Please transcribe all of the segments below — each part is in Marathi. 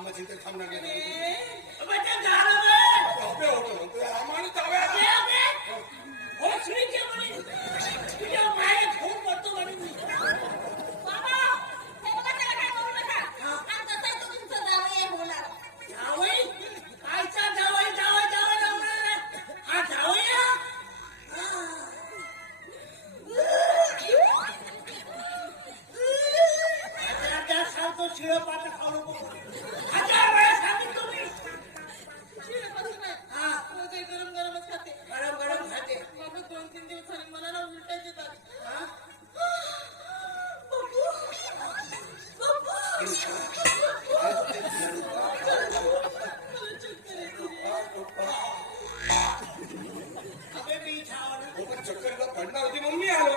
엄마 절대로 탐나게 해. शिळ पात खाऊ नको गरम गरमच खाते गरम गरम खाते दोन तीन दिवस झाले मला ना उलट्याच येतात चक्कर पडणार होती म्हणून मी आलो.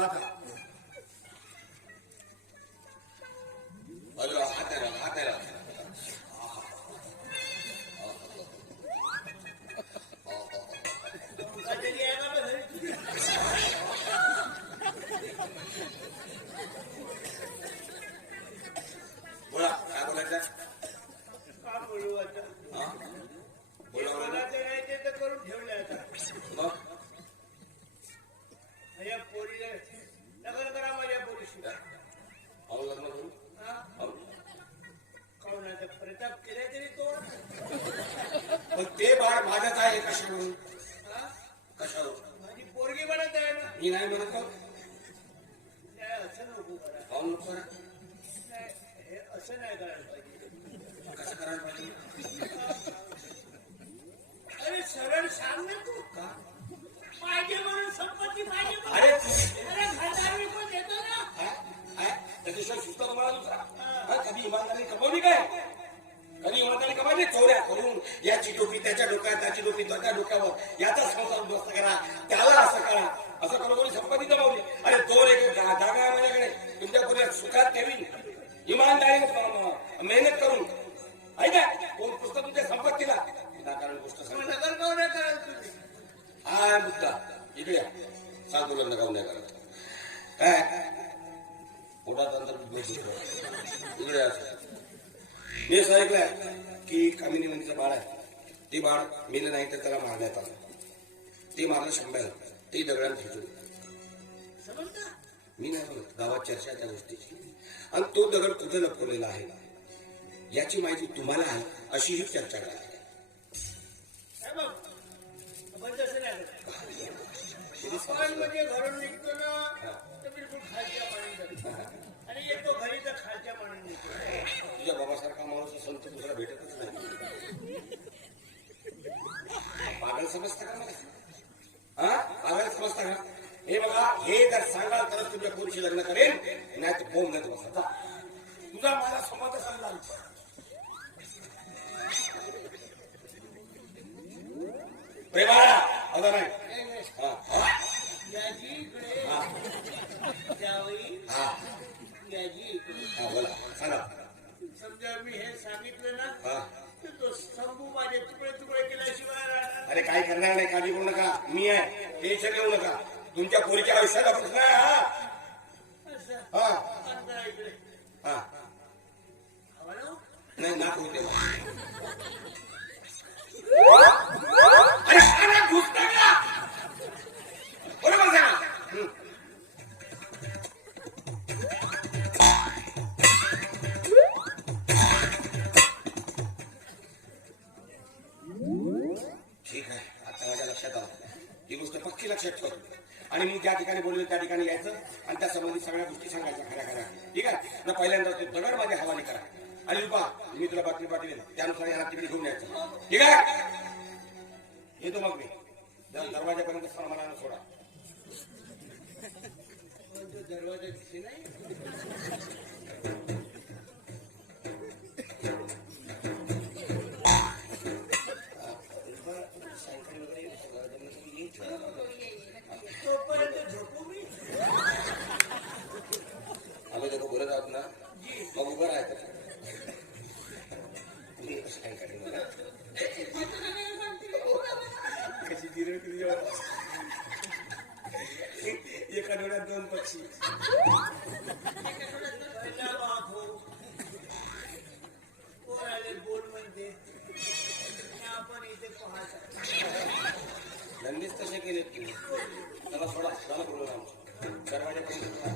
बोला बाळ माझ्याच आहे कशावरून हा? कशावरून माझी पोरगी बनत आहे ना. मी नाही म्हणत का नाही असं नको करा. पाहून नको करा. नाही हे असं नाही करायला पाहिजे. कसं करायला पाहिजे? अरे सरळ सांग ना तू. का? पाहिजे म्हणून याची टोपी त्याच्या डोक्यात त्याची टोपी त्याच्या डोक्यावर. याचा संसार उद्ध्वस्त करा. त्याला असं करा. ते बाळ मेलं नाही तर त्याला मारण्यात आलं. ते मारलं शंभर. ते दगडात समजता मी नाही म्हणत गावात चर्चा त्या गोष्टीची. आणि तो दगड कुठे लपवलेला आहे? याची माहिती तुम्हाला आहे अशी ही चर्चा करा काय बघ आपण तसं नाही करत. आपण म्हणजे घरून निघतो ना तर बिलकुल खालच्या मानाने जातो. आणि येतो घरी तर खालच्या मानाने निघतो. तुझ्या बाबासारखा माणूस संत दुसरा भेटतच नाही. पागल समजता का मला? हा? पागल समजता का हे बघा हे जर सांगाल तरच तुझ्या पोरीशी लग्न करेन नाही तर बोम नाही बसा तुझा माझा समजा प्रेमाला अगं नाही. हा, हा, हा, हा, हा, सांगा. समजा मी हे सांगितलं ना हा. तो संभू माझे तुकडे तुकडे केल्याशिवाय अरे काही करणार नाही काळजी करू नका. मी आहे. टेन्शन घेऊ नका. तुमच्या पोरीच्या आयुष्याचा प्रश्न आहे हा. नाही. असं हा अंतरा ना? होते आणि मी ज्या ठिकाणी बोललो त्या ठिकाणी यायचं आणि त्या संबंधित सगळ्या गोष्टी सांगायच्या खऱ्या खऱ्या. ठीक आहे? ना पहिल्यांदा ते दगड माझ्या हवाली करा. आणि रुपा मी तुला बातमी पाठवेल त्यानुसार याला तिकडे घेऊन यायचं. ठीक आहे? येतो मग मी. दरवाजापर्यंत समाधान सोडा. दरवाजा दिसे नाही बाप हो कोण आले बोल म्हणते आणि आपण इथे पाहता धंदेच तसे केलेत तुम्ही त्याला सोडा झालं बोलू आमचं दरवाजापर्यंत